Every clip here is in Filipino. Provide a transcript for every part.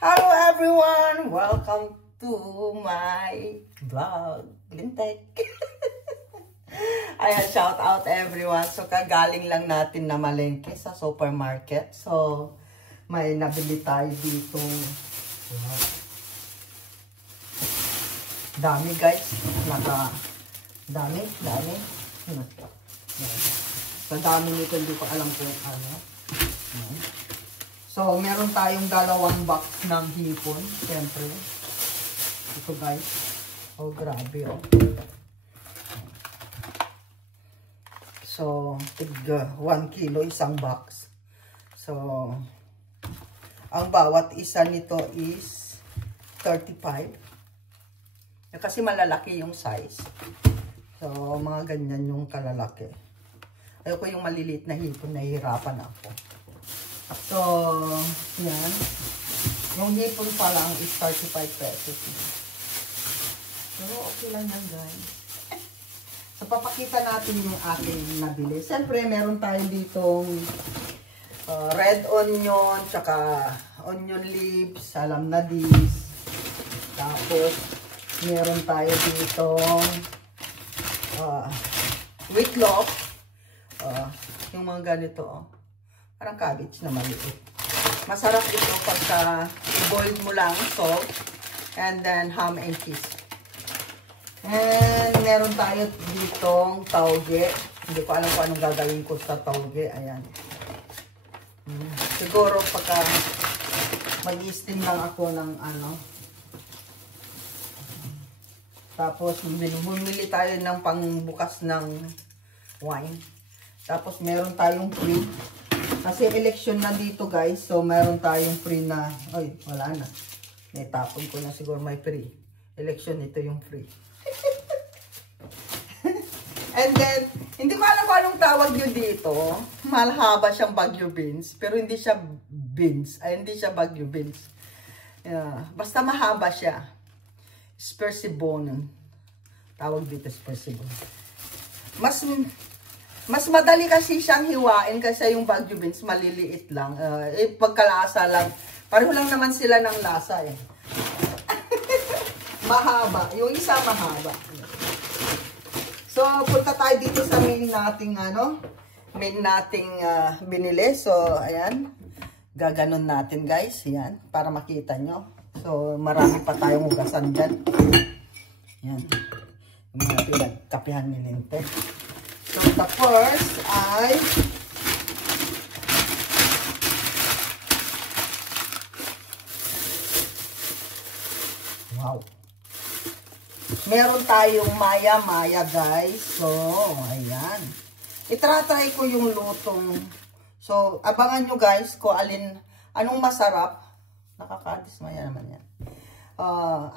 Hello everyone! Welcome to my vlog, Lintek. Ayan, shout out everyone. So, kagaling lang natin na malengke sa supermarket. So, may nabili tayo dito. Dami guys. Dami. Sa dami nito, hindi ko alam kung ano. So, meron tayong dalawang box ng hipon. Siyempre. Ito guys. Oh, grabe oh. So, 1 kilo isang box. So, ang bawat isa nito is 35. Kasi malalaki yung size. So, mga ganyan yung kalalaki. Ayoko yung maliliit na hipon, nahihirapan ako. So, yan. Yung hipon pa lang is 35 pesos. Pero okay lang yan guys. So, papakita natin yung ating nabili. Siyempre, meron tayo ditong red onion, tsaka onion leaves, alam na this. Tapos, meron tayo ditong wheatloaf. Yung mga ganito, oh. Parang cabbage na maliit. Masarap ito pagka i-boil mo lang, salt, and then ham and cheese. And meron tayo ditong tauge. Hindi ko alam kung anong gagawin ko sa tauge. Ayan. Siguro pagka mag-steam lang ako ng ano. Tapos bumili tayo ng pangbukas ng wine. Tapos meron tayong free. Kasi election na dito guys. So meron tayong free na. Ay, wala na. Naitapon ko na siguro may free. Election, ito yung free. And then, hindi ko alam kung anong tawag nyo dito. Malhaba siyang Baguio beans. Pero hindi siya beans. Ay, hindi siya Baguio beans. Basta mahaba siya. Spersibonen. Tawag dito spersibonen. Mas madali kasi siyang hiwain kasi yung Baguio beans maliliit lang. Pagkalasa lang. Pareho lang naman sila ng lasa eh. Mahaba. Yung isa mahaba. So, punta tayo dito sa main nating binili. So, ayan. Gaganon natin guys. Ayan. Para makita nyo. So, marami pa tayong hugasan dyan. Ayan. Yung mga pinagkapihan ni Linte. So, the first ay wow. Meron tayong maya-maya guys. So, ayan. Itratry ko yung lutong. So, abangan nyo guys kung anong masarap. Nakakadismaya naman yan.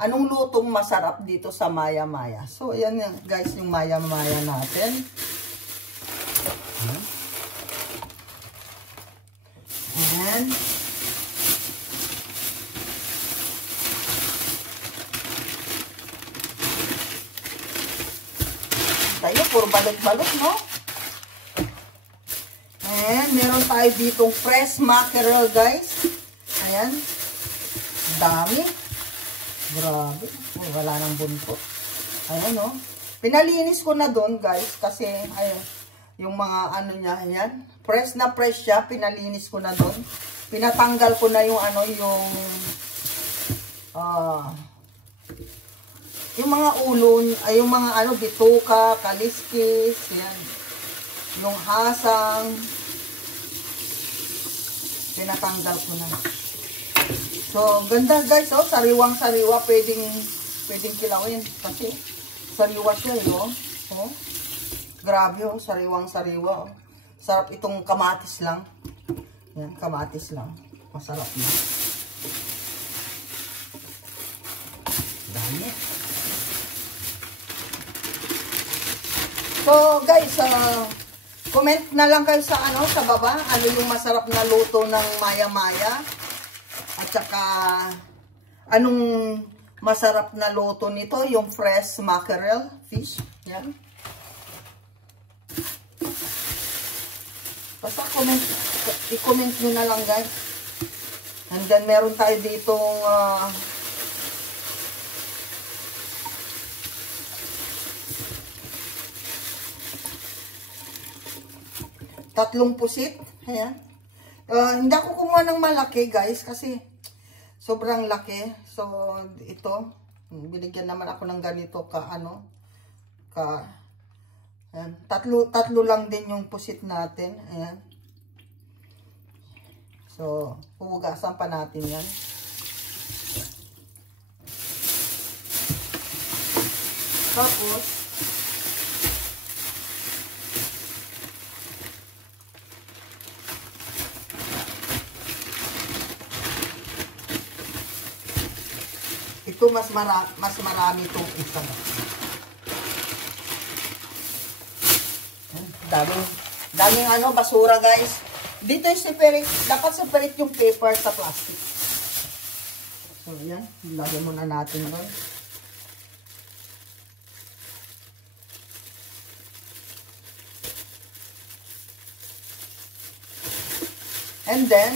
Anong lutong masarap dito sa maya-maya. So, ayan guys yung maya-maya natin. And tayo, puro balot-balot, no? And meron tayo ditong fresh mackerel, guys. Ayan. Dami. Grabe. Wala nang buntot. Ayan, no? Pinalinis ko na doon, guys. Kasi, ayun, yung mga ano niya, ayan. Fresh na fresh siya. Pinalinis ko na doon. Pinatanggal ko na yung ano, yung mga ulo, ay yung mga ano, bituka, kaliskis, yan. Yung hasang, pinatanggal ko na. So, ganda guys, oh, sariwang-sariwa, pwedeng kilawin. Kasi, sariwa siya, oh. Oh. Grabe, oh, sariwang-sariwa, oh. Sarap itong kamatis lang. Yan, kamatis lang. Masarap na. Dami. So guys, comment na lang kayo sa sa baba, ano yung masarap na luto ng maya-maya. At saka anong masarap na luto nito, yung fresh mackerel fish. Yan. Basta i-comment nyo na lang guys. And then, meron tayo ditong tatlong pusit. Ayan. Hindi ako kumuha ng malaki, guys, kasi sobrang laki. So, ito, binigyan naman ako ng ganito ayan. Tatlo lang din yung pusit natin. Ayan. So, hugasan pa natin yan. Tapos, ito mas marami itong isa. Daming basura, guys. Dito yung separate, dapat separate yung paper sa plastic. So, yan. Lagyan muna natin doon. And then,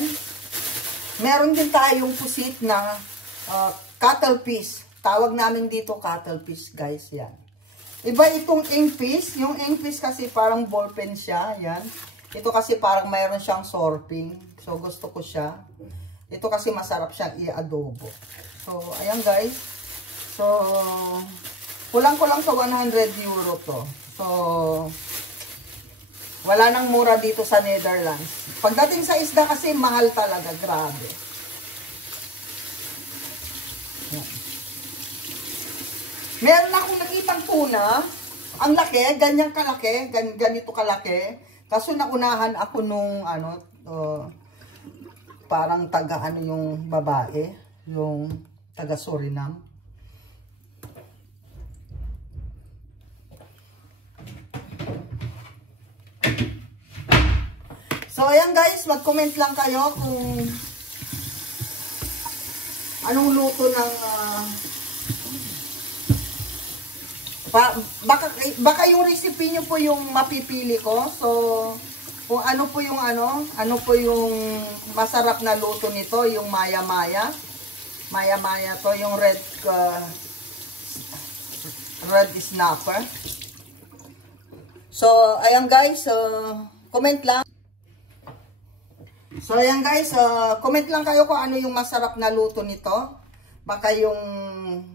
meron din tayong pusit na cattle piece. Tawag namin dito cattle piece, guys. Yan. Iba itong ink piece. Yung ink piece kasi parang ballpen siya. Yan. Ito kasi parang mayroon siyang sorping. So, gusto ko siya. Ito kasi masarap siyang i-adobo. So, ayan, guys. So, kulang-kulang sa 100 euro to. So, wala nang mura dito sa Netherlands. Pagdating sa isda kasi, mahal talaga. Grabe. Yan. Meron akong nakitang tuna. Ang laki, ganyang kalaki, ganito kalaki. Kaso naunahan ako nung parang taga yung babae, yung taga Suriname. So ayan, guys, mag-comment lang kayo kung anong luto ng baka yung recipe nyo po yung mapipili ko. So, kung ano po yung masarap na luto nito, yung maya-maya. Maya-maya to, yung red snapper. So, ayan, guys, comment lang. So, ayan, guys, comment lang kayo kung ano yung masarap na luto nito. Baka yung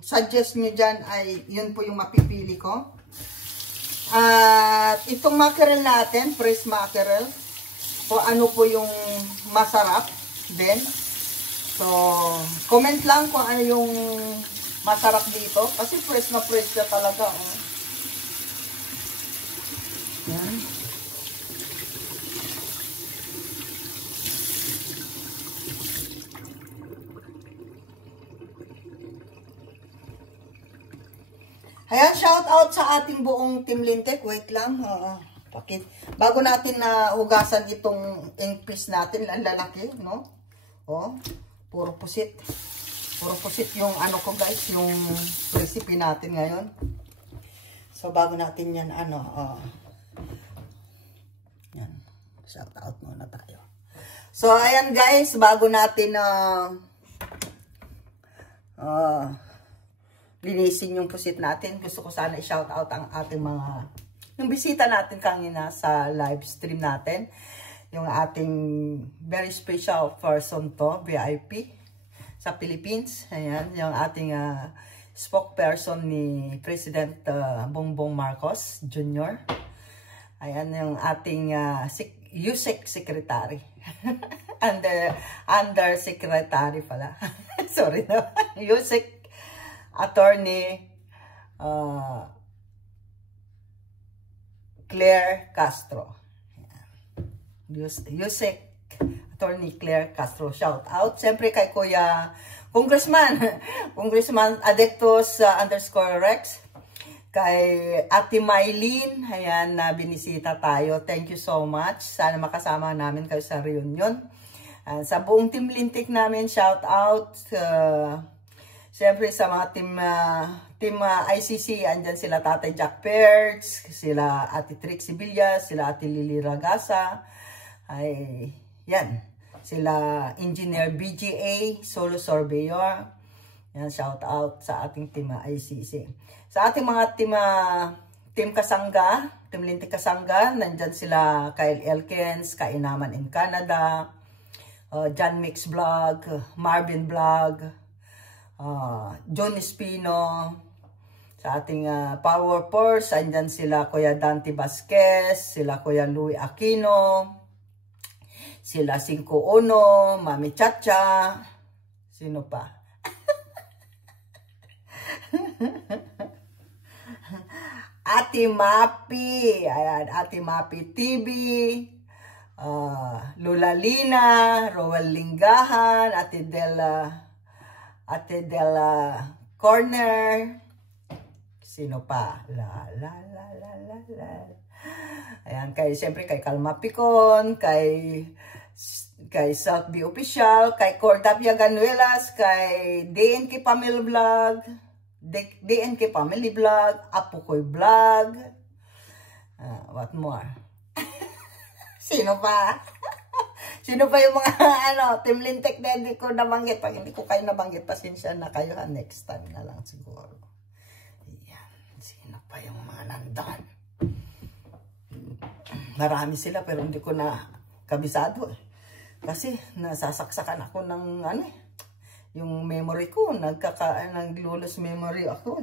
suggest nyo dyan ay yun po yung mapipili ko. At itong mackerel natin, fresh mackerel, kung ano po yung masarap din. So, comment lang kung ano yung masarap dito. Kasi fresh na fresh siya talaga. Oh. Yan. Ayan, shout out sa ating buong Team Lintek. Wait lang. Bago natin na hugasan itong ink piece natin, ang lalaki, no? Oh, puro pusit. Puro pusit yung ko, guys, yung recipe natin ngayon. So, bago natin yan, yan. Shout out muna tayo. So, ayan, guys, bago natin linisin yung pusit natin. Gusto ko sana i-shout out ang ating yung bisita natin kanina sa live stream natin. Yung ating very special person to, VIP sa Philippines. Ayan, yung ating spokesperson ni President Bongbong Marcos Jr. Ayan, yung ating USEC secretary. Under secretary pala. Sorry na. USEC Attorney Claire Castro. USEC Attorney Claire Castro. Shout out. Siyempre kay Kuya Congressman Adectos _Rex. Kay Ate Mylene. Ayan, na binisita tayo. Thank you so much. Sana makasama namin kayo sa reunion. Sa buong Team Lintik namin, shout out. Siyempre sa mga team ICC, andyan sila Tatay Jack Perks, sila Ate Trixie Villas, sila Ate Lily Ragasa. Ay, yan. Sila Engineer BGA, Solo Surveyor. Yan, shout out sa ating team ICC. Sa ating mga team Kasangga, Team Lintik Kasangga, nandyan sila Kyle Elkins, Kainaman in Canada, John Mix Vlog, Marvin Vlog, John Espino. Sa ating Power Force, andyan sila Kuya Dante Vasquez, sila Kuya Louie Aquino, sila 5-1, Mami Chacha, sino pa? Ate Mapi, ayan, Ate Mapi TV, Lula Lina, Roel Linggahan, Ate Della Corner, sino pa? Ayan, siyempre kay Kalma Picon, kay South B Official, kay Cordapia Ganuelas, kay DNK Family Vlog, DNK Family Vlog, Apukoy Vlog, what more? Sino pa? Sino pa yung mga Team Lintik na hindi ko nabanggit? Pag hindi ko kayo nabanggit, pasensya na kayo next time na lang siguro. Sino pa yung mga nandun? Marami sila pero hindi ko na kabisado kasi nasasaksakan ako ng yung memory ko, naglulos memory ako.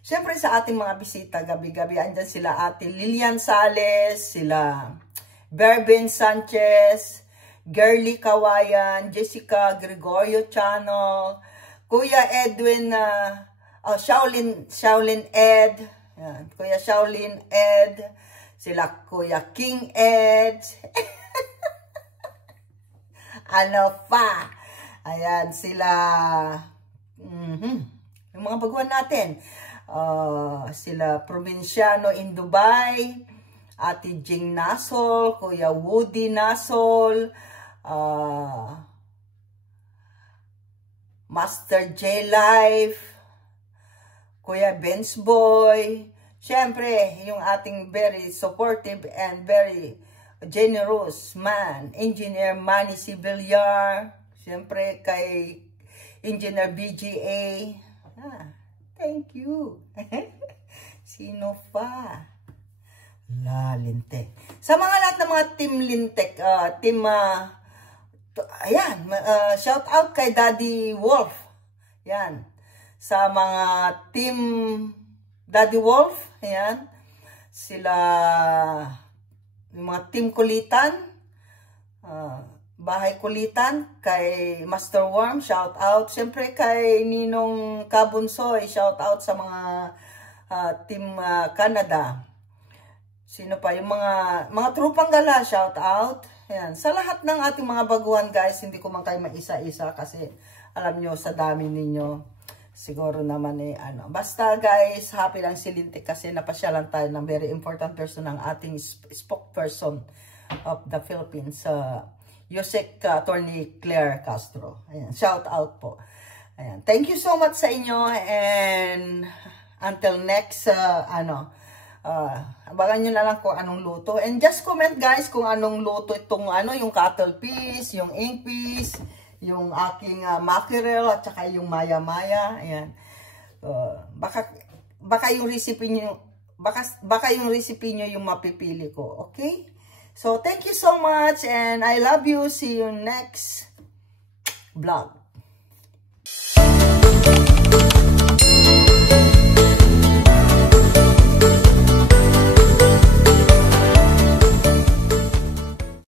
Siyempre sa ating mga bisita gabi-gabi, andyan sila Ate Lilian Sales, sila Berben Sanchez, Girly Kawayan, Jessica Gregorio Channel, Kuya Edwin Shaolin Ed, yan, Kuya Shaolin Ed, sila Kuya King Ed, ano pa, ayan, sila, yung mga baguhan natin, sila Provinciano in Dubai, Ate Jing Nasol, Kuya Woody Nasol, Master J Life, Kuya Benz Boy, syempre, yung ating very supportive and very generous man, Engineer Manny Sibilyar, syempre kay Engineer BGA, thank you. Sino pa? Lintik. Sa mga lahat ng mga Team Lintik, ayan, shout out kay Daddy Wolf, yan. Sa mga Team Daddy Wolf, ayan, sila, yung mga Team Kulitan, Bahay Kulitan, kay Master Worm, shout out. Siyempre kay Ninong Kabunsoy, shout out sa mga Team Canada. Sino pa? Yung mga trupang gala, shout out. Ayan. Sa lahat ng ating mga baguhan guys, hindi ko man kayo maisa-isa kasi alam nyo sa dami ninyo. Siguro naman basta guys, happy lang si Lintik kasi napasyalan tayo ng very important person ng ating spokesperson of the Philippines, Yusek Attorney Claire Castro. Ayan, shout out po. Ayan, thank you so much sa inyo and until next, abangan nyo na lang kung anong luto. And just comment guys kung anong luto itong yung cattle piece, yung ink piece, yung aking mackerel at saka yung maya-maya. Ayan. Baka yung recipe nyo, baka yung recipe nyo yung mapipili ko. Okay? So, thank you so much and I love you. See you next vlog.